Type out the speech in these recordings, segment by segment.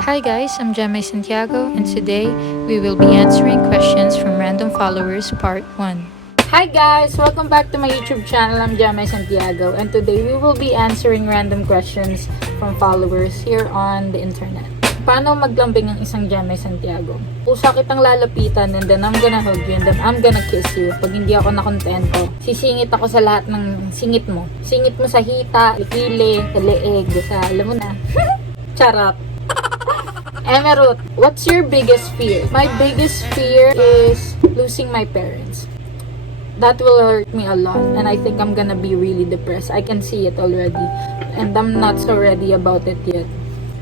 Hi guys, I'm JEMAY Santiago, and today we will be answering questions from random followers part 1. Hi guys! Welcome back to my YouTube channel. I'm JEMAY Santiago, and today we will be answering random questions from followers here on the internet. Paano maglambing ang isang JEMAY Santiago? Pusa kitang lalapitan and then I'm gonna hug you and then I'm gonna kiss you. Pag hindi ako nakontento, sisingit ako sa lahat ng singit mo. Singit mo sa hita, likili, sa leeg, sa alam mo na. Charot! Emerald, what's your biggest fear? My biggest fear is losing my parents. That will hurt me a lot and I think I'm gonna be really depressed. I can see it already and I'm not so ready about it yet.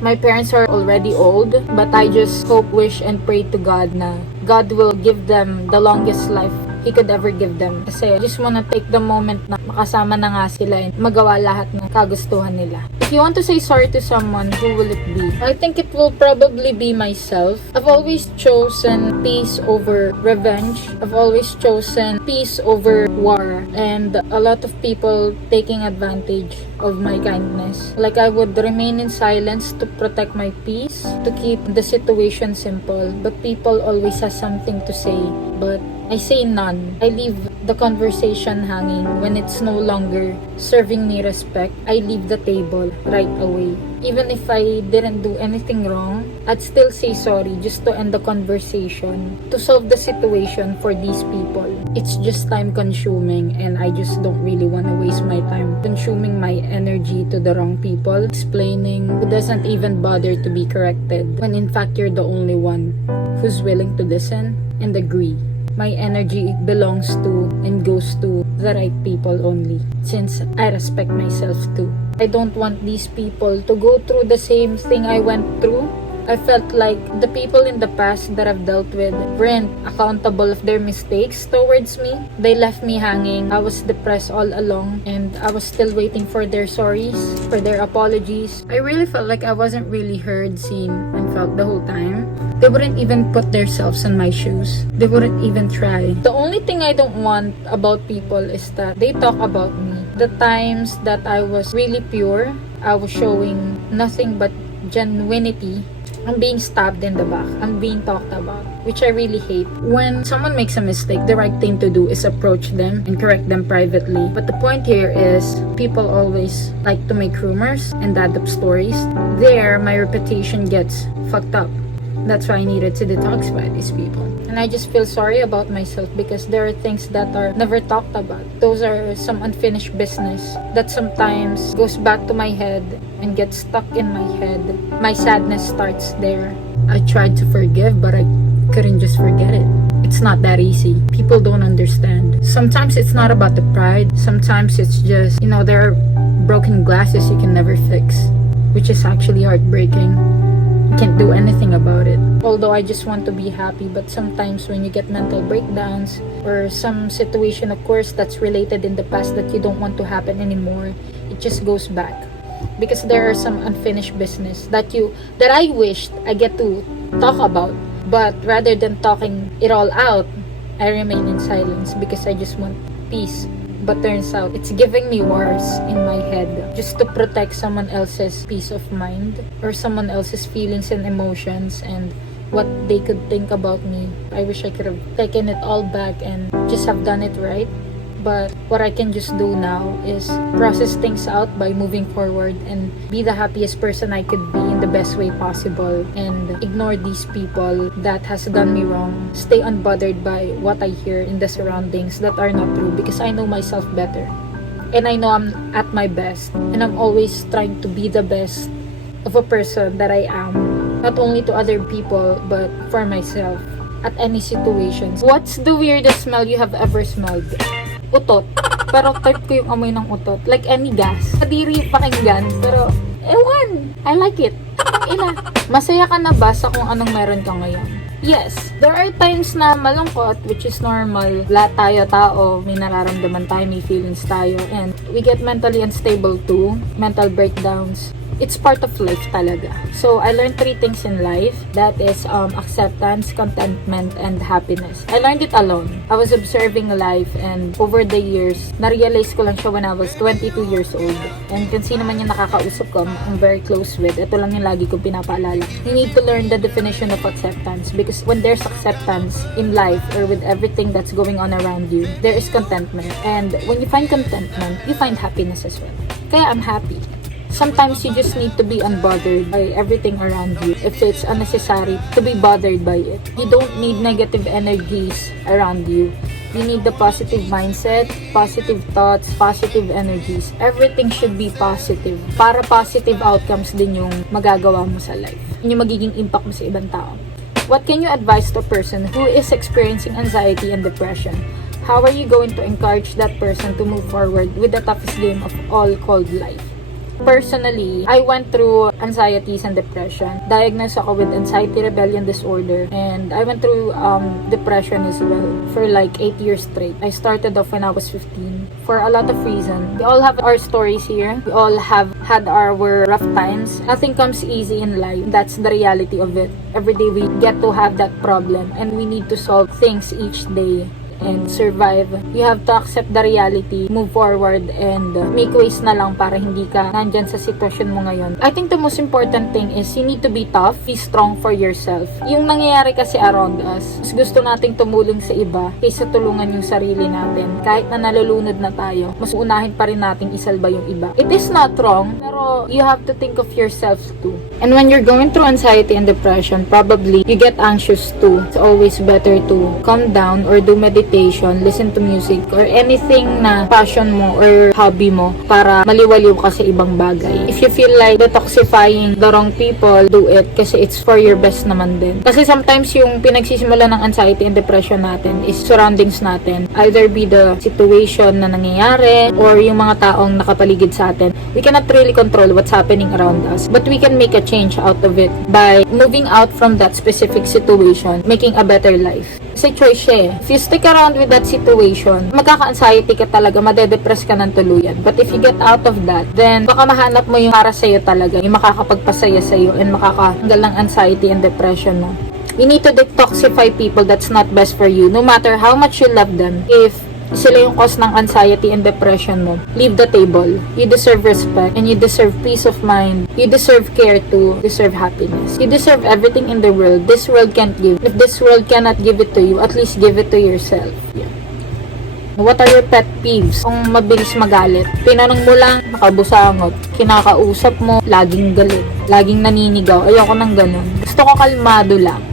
My parents are already old, but I just hope, wish, and pray to God na God will give them the longest life He could ever give them. Kasi I just wanna take the moment na makasama na nga sila and magawa lahat ng kagustuhan nila. If you want to say sorry to someone, who will it be? I think it will probably be myself. I've always chosen peace over revenge. I've always chosen peace over war. And a lot of people taking advantage of my kindness. Like I would remain in silence to protect my peace, to keep the situation simple. But people always have something to say. But I say none. I leave the conversation hanging when it's no longer serving me respect. I leave the table right away. Even if I didn't do anything wrong, I'd still say sorry just to end the conversation, to solve the situation for these people. It's just time consuming and I just don't really want to waste my time consuming my energy to the wrong people, explaining who doesn't even bother to be corrected when in fact you're the only one who's willing to listen and agree. My energy belongs to and goes to the right people only, since I respect myself too. I don't want these people to go through the same thing I went through. I felt like the people in the past that I've dealt with weren't accountable of their mistakes towards me. They left me hanging. I was depressed all along and I was still waiting for their sorries, for their apologies. I really felt like I wasn't really heard, seen, and felt the whole time. They wouldn't even put themselves in my shoes. They wouldn't even try. The only thing I don't want about people is that they talk about me. The times that I was really pure, I was showing nothing but genuinity. I'm being stabbed in the back. I'm being talked about, which I really hate. When someone makes a mistake, the right thing to do is approach them and correct them privately. But the point here is, people always like to make rumors and add up stories. There, my reputation gets fucked up. That's why I needed to detoxify these people. And I just feel sorry about myself because there are things that are never talked about. Those are some unfinished business that sometimes goes back to my head and gets stuck in my head. My sadness starts there. I tried to forgive, but I couldn't just forget it. It's not that easy. People don't understand. Sometimes it's not about the pride. Sometimes it's just, there are broken glasses you can never fix, which is actually heartbreaking. Can't do anything about it. Although I just want to be happy, but sometimes when you get mental breakdowns or some situation occurs that's related in the past that you don't want to happen anymore, it just goes back. Because there are some unfinished business that I wished I get to talk about, but rather than talking it all out, I remain in silence because I just want peace. But turns out, it's giving me wars in my head just to protect someone else's peace of mind or someone else's feelings and emotions and what they could think about me. I wish I could have taken it all back and just have done it right. But what I can just do now is process things out by moving forward and be the happiest person I could be in the best way possible and ignore these people that has done me wrong. Stay unbothered by what I hear in the surroundings that are not true because I know myself better. And I know I'm at my best and I'm always trying to be the best of a person that I am. Not only to other people but for myself at any situations. What's the weirdest smell you have ever smelled? Utot. Pero type ko yung amoy ng utot. Like any gas. Kadiri pakinggan. Pero, ewan. I like it. Ina. Masaya ka na ba sa kung anong meron ka ngayon? Yes. There are times na malungkot, which is normal. Lahat tayo tao. May nararamdaman tayo. May feelings tayo. And we get mentally unstable too. Mental breakdowns. It's part of life talaga. So, I learned 3 things in life. That is acceptance, contentment, and happiness. I learned it alone. I was observing life, and over the years, na-realize ko lang siya when I was 22 years old. And kung sino man yung nakakausap ko, I'm very close with, ito lang yung lagi kong pinapaalala. You need to learn the definition of acceptance, because when there's acceptance in life or with everything that's going on around you, there is contentment. And when you find contentment, you find happiness as well. Kaya I'm happy. Sometimes you just need to be unbothered by everything around you if it's unnecessary to be bothered by it. You don't need negative energies around you. You need the positive mindset, positive thoughts, positive energies. Everything should be positive para positive outcomes din yung magagawa mo sa life. Yung magiging impact mo sa ibang tao. What can you advise to a person who is experiencing anxiety and depression? How are you going to encourage that person to move forward with the toughest game of all called life? Personally, I went through anxieties and depression. Diagnosed ako with anxiety rebellion disorder, and I went through depression as well for like 8 years straight. I started off when I was 15 for a lot of reasons. We all have our stories here. We all have had our rough times. Nothing comes easy in life. That's the reality of it. Every day we get to have that problem, and we need to solve things each day and survive. You have to accept the reality, move forward, and make ways na lang para hindi ka nandyan sa sitwasyon mo ngayon. I think the most important thing is you need to be tough, be strong for yourself. Yung nangyayari kasi around us, mas gusto nating tumulong sa iba kaysa tulungan yung sarili natin. Kahit na nalulunod na tayo, mas unahin pa rin nating isalba yung iba. It is not wrong, pero you have to think of yourself too. And when you're going through anxiety and depression, probably you get anxious too. It's always better to calm down or do meditation, listen to music, or anything na passion mo or hobby mo para maliwaliw ka sa ibang bagay. If you feel like detoxifying the wrong people, do it kasi it's for your best naman din. Kasi sometimes yung pinagsisimula ng anxiety and depression natin is surroundings natin. Either be the situation na nangyayari or yung mga taong nakapaligid sa atin. We cannot really control what's happening around us, but we can make a change out of it by moving out from that specific situation, making a better life. Kasi choice siya eh. If you stick around with that situation, magkaka-anxiety ka talaga, madedepress ka ng tuluyan. But if you get out of that, then baka mahanap mo yung para sa'yo talaga, yung makakapagpasaya sa'yo and makakahanggal ng anxiety and depression mo. You need to detoxify people that's not best for you, no matter how much you love them. If sila yung cause ng anxiety and depression mo, leave the table. You deserve respect and you deserve peace of mind. You deserve care too. You deserve happiness. You deserve everything in the world this world can't give. If this world cannot give it to you, at least give it to yourself. Yeah. What are your pet peeves? Kung mabilis magalit, pinanong mo lang, nakabusangot, kinakausap mo, laging galit, laging naninigaw, ayoko nang ganun. Gusto ko kalmado lang.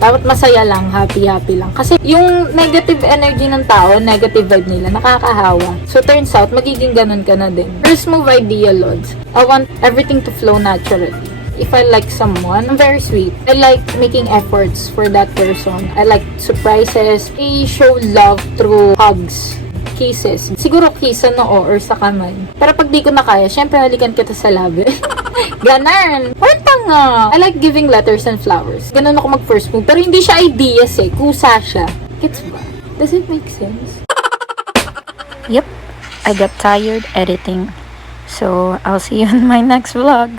Dapat masaya lang, happy lang. Kasi yung negative energy ng tao, negative vibe nila, nakakahawa. So turns out, magiging ganun ka na din. First move idea, Lods. I want everything to flow naturally. If I like someone, I'm very sweet. I like making efforts for that person. I like surprises. I show love through hugs, kisses. Siguro kiss sa noo or sa kamay. Pero pag di ko na kaya, syempre halikan kita sa labi. Ganon! Nga. I like giving letters and flowers. Ganun ako mag-first move. Pero hindi siya ideas eh. Kusa siya. Gets ba? Does it make sense? Yep, I got tired editing. So I'll see you in my next vlog.